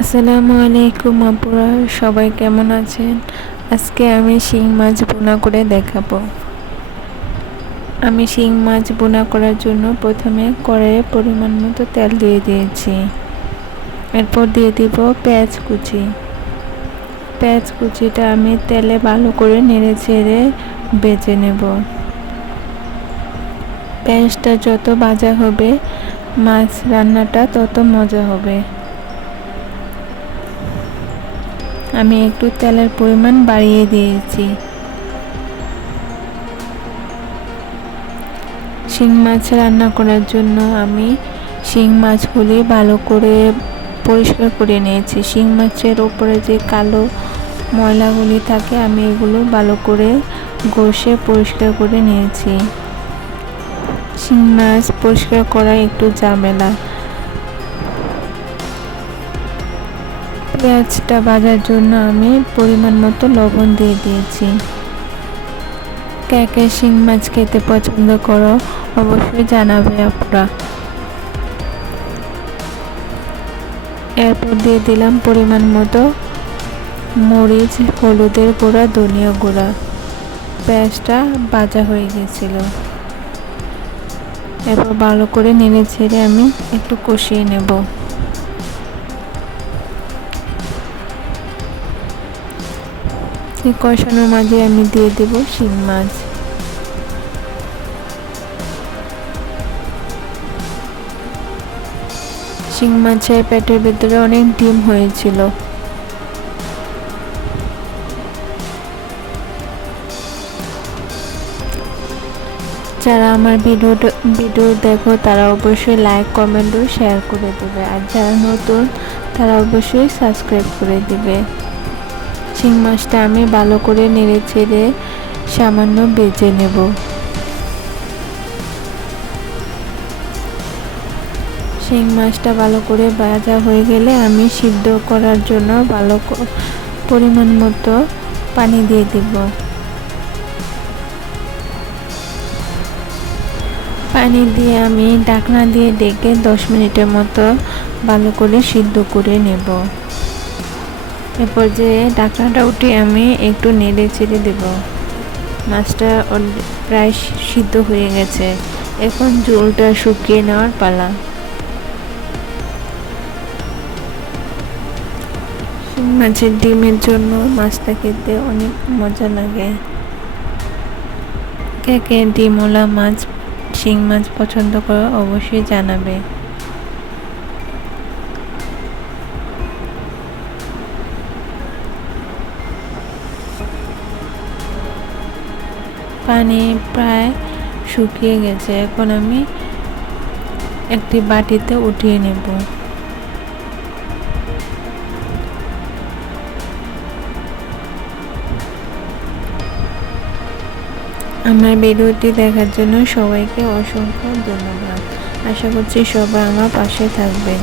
আসসালামু আলাইকুম আপুরা, সবাই কেমন আছেন? আজকে আমি শিং মাছ বোনা করে দেখাবো। আমি শিং মাছ বোনা করার জন্য প্রথমে কড়াইয়ে পরিমাণ মতো তেল দিয়ে দিয়েছি। এরপর দিয়ে দিব পেঁয়াজ কুচি। পেঁয়াজ কুচিটা আমি তেলে ভালো করে নেড়ে চেড়ে বেজে নেব। পেঁয়াজটা যত ভাজা হবে, মাছ রান্নাটা তত মজা হবে। আমি একটু তেলের পরিমাণ বাড়িয়ে দিয়েছি। শিং মাছ রান্না করার জন্য আমি শিং মাছগুলি ভালো করে পরিষ্কার করে নিয়েছি। শিং মাছের ওপরে যে কালো ময়লাগুলি থাকে, আমি এগুলো ভালো করে ঘষে পরিষ্কার করে নিয়েছি। শিং মাছ পরিষ্কার করা একটু ঝামেলা। পেঁয়াজটা ভাজার জন্য আমি পরিমাণ মতো লবণ দিয়ে দিয়েছি। কে শিং মাছ খেতে পছন্দ করো অবশ্যই জানাবে আপনারা। এরপর দিয়ে দিলাম পরিমাণ মতো মরিচ, হলুদের গুঁড়া, ধনিয়া গুঁড়া। পেঁয়াজটা ভাজা হয়ে গেছিল। এরপর ভালো করে নেড়ে ছেড়ে আমি একটু কষিয়ে নেব। কষানোর মাঝে আমি দিয়ে দেব শিং মাছ। শিং মাছের পেটের ভিতরে অনেক ডিম হয়েছিল। যারা আমার ভিডিও ভিডিও দেখো, তারা অবশ্যই লাইক কমেন্ট ও শেয়ার করে দেবে। আর যারা নতুন, তারা অবশ্যই সাবস্ক্রাইব করে দেবে। শিং মাছটা আমি ভালো করে নেড়ে ছেড়ে সামান্য বেজে নেব। শিং মাছটা ভালো করে ভাজা হয়ে গেলে আমি সিদ্ধ করার জন্য ভালো পরিমাণ মতো পানি দিয়ে দিব। পানি দিয়ে আমি ডাকনা দিয়ে ডেকে দশ মিনিটের মতো ভালো করে সিদ্ধ করে নেব। এরপর যে ডাকনাটা উঠে আমি একটু নেড়ে চেড়ে দেব। মাছটা প্রায় সিদ্ধ হয়ে গেছে। এখন ঝোলটা শুকিয়ে নেওয়ার পালা। মাছের ডিমের জন্য মাছটা খেতে অনেক মজা লাগে। কে কে ডিমওয়ালা মাছ, শিং মাছ পছন্দ করো অবশ্যই জানাবে। পানি প্রায় শুকিয়ে গেছে। এখন আমি একটি বাটিতে উঠিয়ে নেব। আমার ভিডিওটি দেখার জন্য সবাইকে অসংখ্য ধন্যবাদ। আশা করছি সবাই আমার পাশে থাকবেন।